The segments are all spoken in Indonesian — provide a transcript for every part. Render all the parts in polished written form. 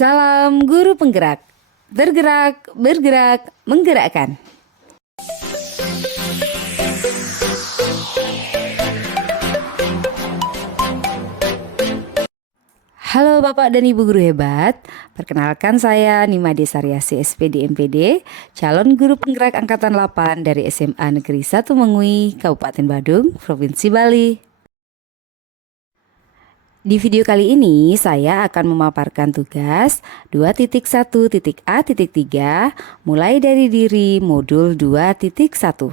Salam guru penggerak, bergerak, bergerak, menggerakkan. Halo Bapak dan Ibu guru hebat, perkenalkan saya Nima Desaryasi SPD MPD, calon guru penggerak angkatan 8 dari SMA Negeri 1 Mengui, Kabupaten Badung, Provinsi Bali. Di video kali ini saya akan memaparkan tugas 2.1.A.3 mulai dari diri modul 2.1.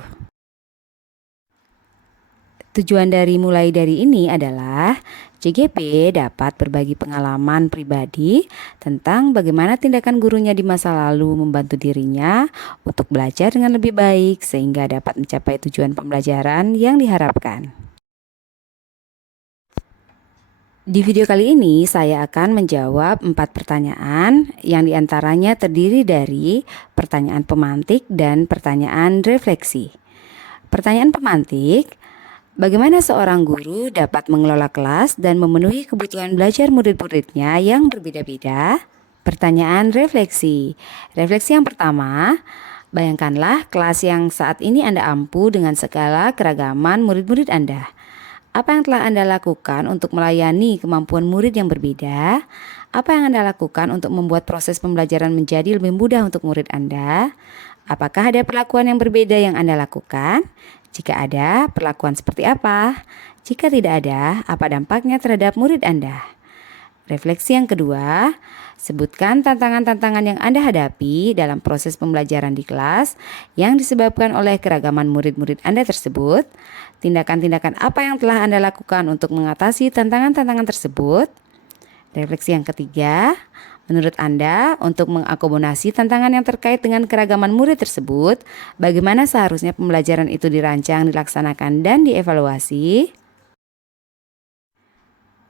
Tujuan dari mulai dari ini adalah CGP dapat berbagi pengalaman pribadi tentang bagaimana tindakan gurunya di masa lalu membantu dirinya untuk belajar dengan lebih baik sehingga dapat mencapai tujuan pembelajaran yang diharapkan. Di video kali ini saya akan menjawab 4 pertanyaan yang diantaranya terdiri dari pertanyaan pemantik dan pertanyaan refleksi. Pertanyaan pemantik, bagaimana seorang guru dapat mengelola kelas dan memenuhi kebutuhan belajar murid-muridnya yang berbeda-beda? Pertanyaan refleksi. Refleksi yang pertama, bayangkanlah kelas yang saat ini Anda ampu dengan segala keragaman murid-murid Anda. Apa yang telah Anda lakukan untuk melayani kemampuan murid yang berbeda? Apa yang Anda lakukan untuk membuat proses pembelajaran menjadi lebih mudah untuk murid Anda? Apakah ada perlakuan yang berbeda yang Anda lakukan? Jika ada, perlakuan seperti apa? Jika tidak ada, apa dampaknya terhadap murid Anda? Refleksi yang kedua, sebutkan tantangan-tantangan yang Anda hadapi dalam proses pembelajaran di kelas yang disebabkan oleh keragaman murid-murid Anda tersebut. Tindakan-tindakan apa yang telah Anda lakukan untuk mengatasi tantangan-tantangan tersebut? Refleksi yang ketiga, menurut Anda untuk mengakomodasi tantangan yang terkait dengan keragaman murid tersebut, bagaimana seharusnya pembelajaran itu dirancang, dilaksanakan, dan dievaluasi?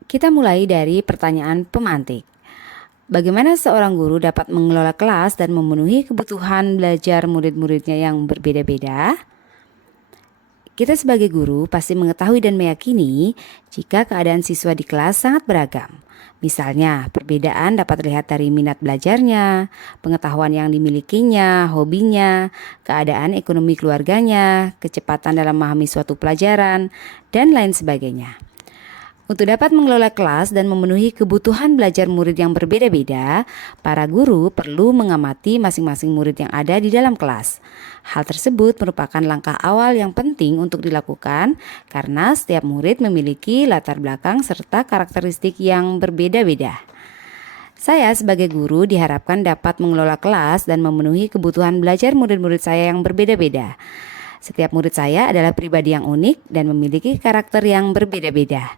Kita mulai dari pertanyaan pemantik. Bagaimana seorang guru dapat mengelola kelas dan memenuhi kebutuhan belajar murid-muridnya yang berbeda-beda? Kita sebagai guru pasti mengetahui dan meyakini jika keadaan siswa di kelas sangat beragam. Misalnya, perbedaan dapat terlihat dari minat belajarnya, pengetahuan yang dimilikinya, hobinya, keadaan ekonomi keluarganya, kecepatan dalam memahami suatu pelajaran, dan lain sebagainya. Untuk dapat mengelola kelas dan memenuhi kebutuhan belajar murid yang berbeda-beda, para guru perlu mengamati masing-masing murid yang ada di dalam kelas. Hal tersebut merupakan langkah awal yang penting untuk dilakukan karena setiap murid memiliki latar belakang serta karakteristik yang berbeda-beda. Saya sebagai guru diharapkan dapat mengelola kelas dan memenuhi kebutuhan belajar murid-murid saya yang berbeda-beda. Setiap murid saya adalah pribadi yang unik dan memiliki karakter yang berbeda-beda.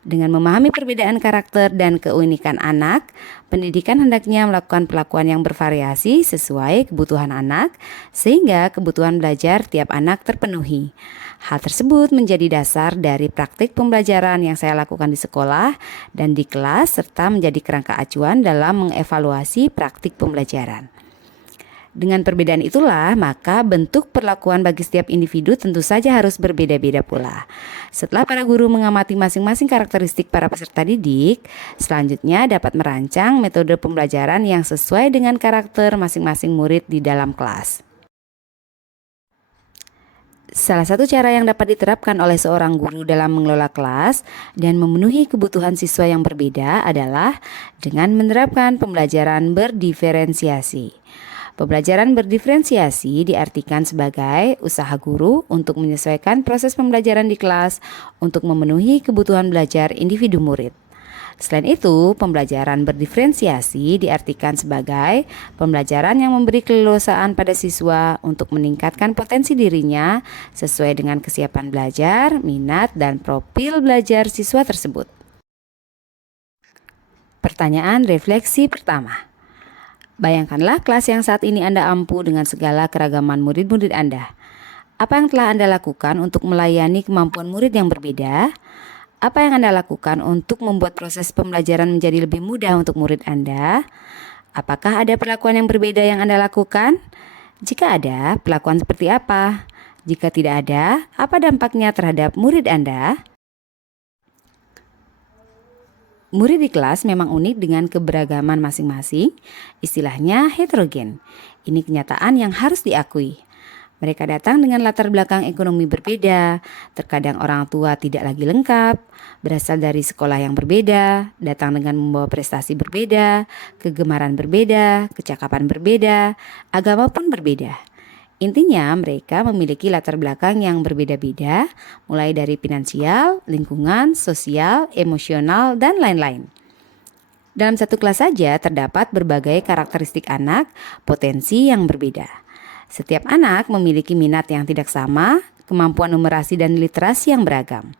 Dengan memahami perbedaan karakter dan keunikan anak, pendidikan hendaknya melakukan perlakuan yang bervariasi sesuai kebutuhan anak, sehingga kebutuhan belajar tiap anak terpenuhi. Hal tersebut menjadi dasar dari praktik pembelajaran yang saya lakukan di sekolah dan di kelas, serta menjadi kerangka acuan dalam mengevaluasi praktik pembelajaran. Dengan perbedaan itulah, maka bentuk perlakuan bagi setiap individu tentu saja harus berbeda-beda pula. Setelah para guru mengamati masing-masing karakteristik para peserta didik, selanjutnya dapat merancang metode pembelajaran yang sesuai dengan karakter masing-masing murid di dalam kelas. Salah satu cara yang dapat diterapkan oleh seorang guru dalam mengelola kelas dan memenuhi kebutuhan siswa yang berbeda adalah dengan menerapkan pembelajaran berdiferensiasi. Pembelajaran berdiferensiasi diartikan sebagai usaha guru untuk menyesuaikan proses pembelajaran di kelas untuk memenuhi kebutuhan belajar individu murid. Selain itu, pembelajaran berdiferensiasi diartikan sebagai pembelajaran yang memberi keleluasaan pada siswa untuk meningkatkan potensi dirinya sesuai dengan kesiapan belajar, minat, dan profil belajar siswa tersebut. Pertanyaan refleksi pertama. Bayangkanlah kelas yang saat ini Anda ampu dengan segala keragaman murid-murid Anda. Apa yang telah Anda lakukan untuk melayani kemampuan murid yang berbeda? Apa yang Anda lakukan untuk membuat proses pembelajaran menjadi lebih mudah untuk murid Anda? Apakah ada perlakuan yang berbeda yang Anda lakukan? Jika ada, perlakuan seperti apa? Jika tidak ada, apa dampaknya terhadap murid Anda? Murid di kelas memang unik dengan keberagaman masing-masing, istilahnya heterogen. Ini kenyataan yang harus diakui. Mereka datang dengan latar belakang ekonomi berbeda, terkadang orang tua tidak lagi lengkap, berasal dari sekolah yang berbeda, datang dengan membawa prestasi berbeda, kegemaran berbeda, kecakapan berbeda, agama pun berbeda. Intinya mereka memiliki latar belakang yang berbeda-beda, mulai dari finansial, lingkungan, sosial, emosional, dan lain-lain. Dalam satu kelas saja terdapat berbagai karakteristik anak, potensi yang berbeda. Setiap anak memiliki minat yang tidak sama, kemampuan numerasi dan literasi yang beragam.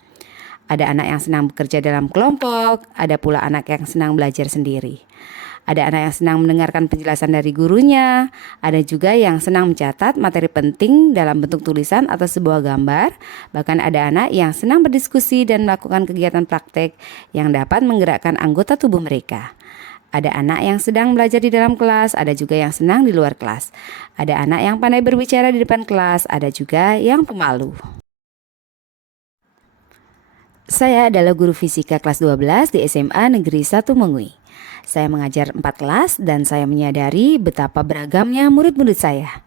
Ada anak yang senang bekerja dalam kelompok, ada pula anak yang senang belajar sendiri. Ada anak yang senang mendengarkan penjelasan dari gurunya, ada juga yang senang mencatat materi penting dalam bentuk tulisan atau sebuah gambar, bahkan ada anak yang senang berdiskusi dan melakukan kegiatan praktek yang dapat menggerakkan anggota tubuh mereka. Ada anak yang sedang belajar di dalam kelas, ada juga yang senang di luar kelas. Ada anak yang pandai berbicara di depan kelas, ada juga yang pemalu. Saya adalah guru fisika kelas 12 di SMA Negeri 1 Mengui. Saya mengajar 4 kelas dan saya menyadari betapa beragamnya murid-murid saya.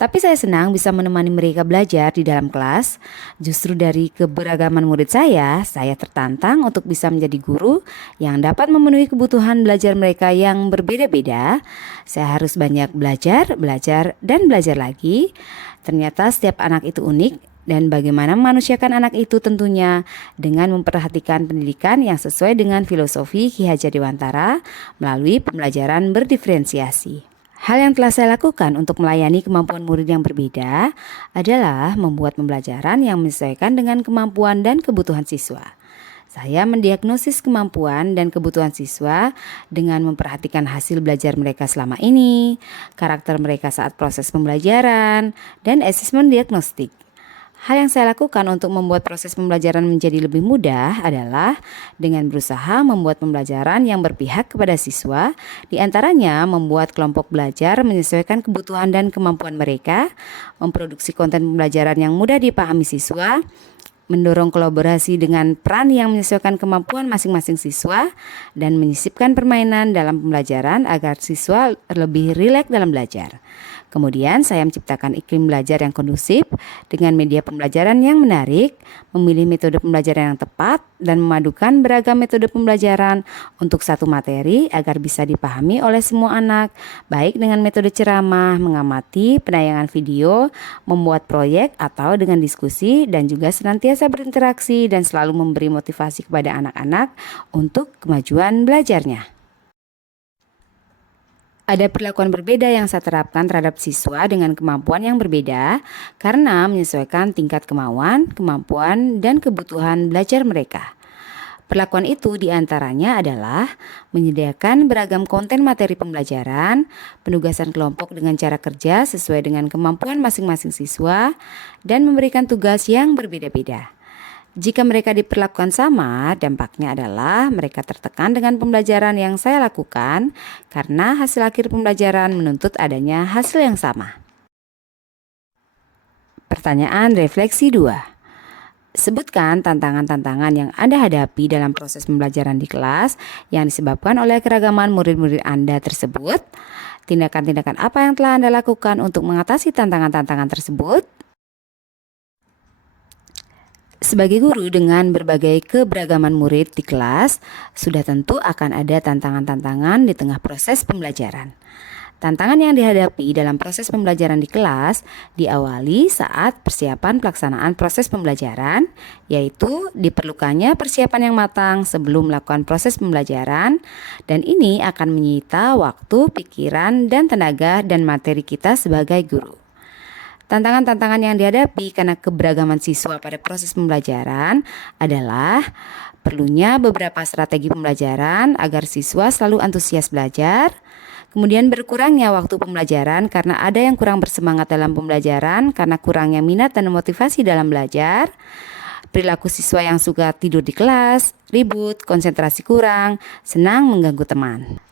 Tapi saya senang bisa menemani mereka belajar di dalam kelas. Justru dari keberagaman murid saya tertantang untuk bisa menjadi guru yang dapat memenuhi kebutuhan belajar mereka yang berbeda-beda. Saya harus banyak belajar, dan belajar lagi. Ternyata setiap anak itu unik. Dan bagaimana memanusiakan anak itu tentunya dengan memperhatikan pendidikan yang sesuai dengan filosofi Ki Hajar Dewantara melalui pembelajaran berdiferensiasi. Hal yang telah saya lakukan untuk melayani kemampuan murid yang berbeda adalah membuat pembelajaran yang menyesuaikan dengan kemampuan dan kebutuhan siswa. Saya mendiagnosis kemampuan dan kebutuhan siswa dengan memperhatikan hasil belajar mereka selama ini, karakter mereka saat proses pembelajaran, dan asesmen diagnostik. Hal yang saya lakukan untuk membuat proses pembelajaran menjadi lebih mudah adalah dengan berusaha membuat pembelajaran yang berpihak kepada siswa, di antaranya membuat kelompok belajar menyesuaikan kebutuhan dan kemampuan mereka, memproduksi konten pembelajaran yang mudah dipahami siswa, mendorong kolaborasi dengan peran yang menyesuaikan kemampuan masing-masing siswa, dan menyisipkan permainan dalam pembelajaran agar siswa lebih rileks dalam belajar. Kemudian saya menciptakan iklim belajar yang kondusif dengan media pembelajaran yang menarik, memilih metode pembelajaran yang tepat, dan memadukan beragam metode pembelajaran untuk satu materi agar bisa dipahami oleh semua anak, baik dengan metode ceramah, mengamati, penayangan video, membuat proyek, atau dengan diskusi, dan juga senantiasa berinteraksi dan selalu memberi motivasi kepada anak-anak untuk kemajuan belajarnya. Ada perlakuan berbeda yang saya terapkan terhadap siswa dengan kemampuan yang berbeda karena menyesuaikan tingkat kemampuan, dan kebutuhan belajar mereka. Perlakuan itu diantaranya adalah menyediakan beragam konten materi pembelajaran, penugasan kelompok dengan cara kerja sesuai dengan kemampuan masing-masing siswa, dan memberikan tugas yang berbeda-beda. Jika mereka diperlakukan sama, dampaknya adalah mereka tertekan dengan pembelajaran yang saya lakukan karena hasil akhir pembelajaran menuntut adanya hasil yang sama. Pertanyaan refleksi 2. Sebutkan tantangan-tantangan yang Anda hadapi dalam proses pembelajaran di kelas yang disebabkan oleh keragaman murid-murid Anda tersebut. Tindakan-tindakan apa yang telah Anda lakukan untuk mengatasi tantangan-tantangan tersebut? Sebagai guru dengan berbagai keberagaman murid di kelas, sudah tentu akan ada tantangan-tantangan di tengah proses pembelajaran. Tantangan yang dihadapi dalam proses pembelajaran di kelas diawali saat persiapan pelaksanaan proses pembelajaran, yaitu diperlukannya persiapan yang matang sebelum melakukan proses pembelajaran, dan ini akan menyita waktu, pikiran, dan tenaga dan materi kita sebagai guru. Tantangan-tantangan yang dihadapi karena keberagaman siswa pada proses pembelajaran adalah perlunya beberapa strategi pembelajaran agar siswa selalu antusias belajar, kemudian berkurangnya waktu pembelajaran karena ada yang kurang bersemangat dalam pembelajaran karena kurangnya minat dan motivasi dalam belajar, perilaku siswa yang suka tidur di kelas, ribut, konsentrasi kurang, senang mengganggu teman.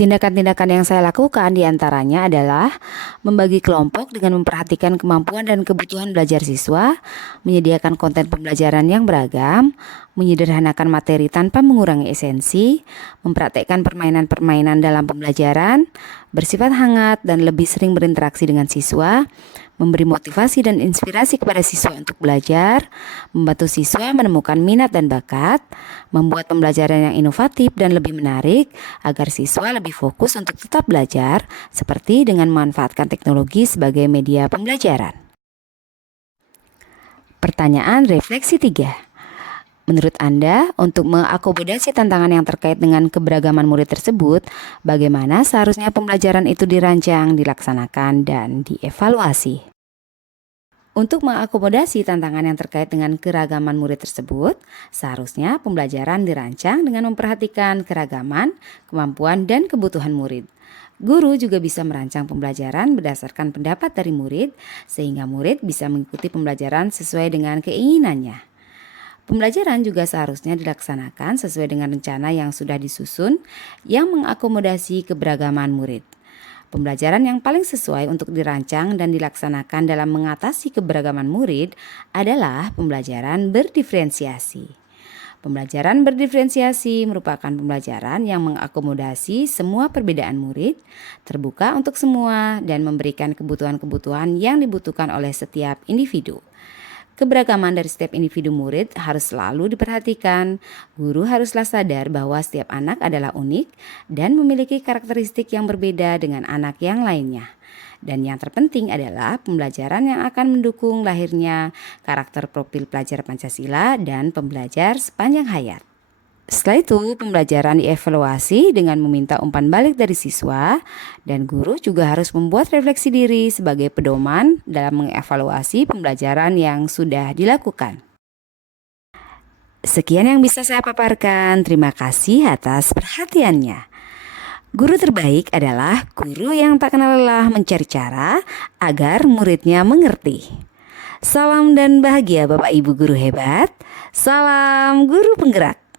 Tindakan-tindakan yang saya lakukan diantaranya adalah membagi kelompok dengan memperhatikan kemampuan dan kebutuhan belajar siswa, menyediakan konten pembelajaran yang beragam, menyederhanakan materi tanpa mengurangi esensi, mempraktekkan permainan-permainan dalam pembelajaran, bersifat hangat dan lebih sering berinteraksi dengan siswa, memberi motivasi dan inspirasi kepada siswa untuk belajar, membantu siswa menemukan minat dan bakat, membuat pembelajaran yang inovatif dan lebih menarik agar siswa lebih fokus untuk tetap belajar, seperti dengan memanfaatkan teknologi sebagai media pembelajaran. Pertanyaan refleksi 3. Menurut Anda, untuk mengakomodasi tantangan yang terkait dengan keberagaman murid tersebut, bagaimana seharusnya pembelajaran itu dirancang, dilaksanakan, dan dievaluasi? Untuk mengakomodasi tantangan yang terkait dengan keragaman murid tersebut, seharusnya pembelajaran dirancang dengan memperhatikan keragaman, kemampuan, dan kebutuhan murid. Guru juga bisa merancang pembelajaran berdasarkan pendapat dari murid, sehingga murid bisa mengikuti pembelajaran sesuai dengan keinginannya. Pembelajaran juga seharusnya dilaksanakan sesuai dengan rencana yang sudah disusun yang mengakomodasi keberagaman murid. Pembelajaran yang paling sesuai untuk dirancang dan dilaksanakan dalam mengatasi keberagaman murid adalah pembelajaran berdiferensiasi. Pembelajaran berdiferensiasi merupakan pembelajaran yang mengakomodasi semua perbedaan murid, terbuka untuk semua, dan memberikan kebutuhan-kebutuhan yang dibutuhkan oleh setiap individu. Keberagaman dari setiap individu murid harus selalu diperhatikan. Guru haruslah sadar bahwa setiap anak adalah unik dan memiliki karakteristik yang berbeda dengan anak yang lainnya. Dan yang terpenting adalah pembelajaran yang akan mendukung lahirnya karakter profil pelajar Pancasila dan pembelajar sepanjang hayat. Setelah itu, pembelajaran dievaluasi dengan meminta umpan balik dari siswa, dan guru juga harus membuat refleksi diri sebagai pedoman dalam mengevaluasi pembelajaran yang sudah dilakukan. Sekian yang bisa saya paparkan. Terima kasih atas perhatiannya. Guru terbaik adalah guru yang tak kenal lelah mencari cara agar muridnya mengerti. Salam dan bahagia Bapak Ibu guru hebat. Salam guru penggerak.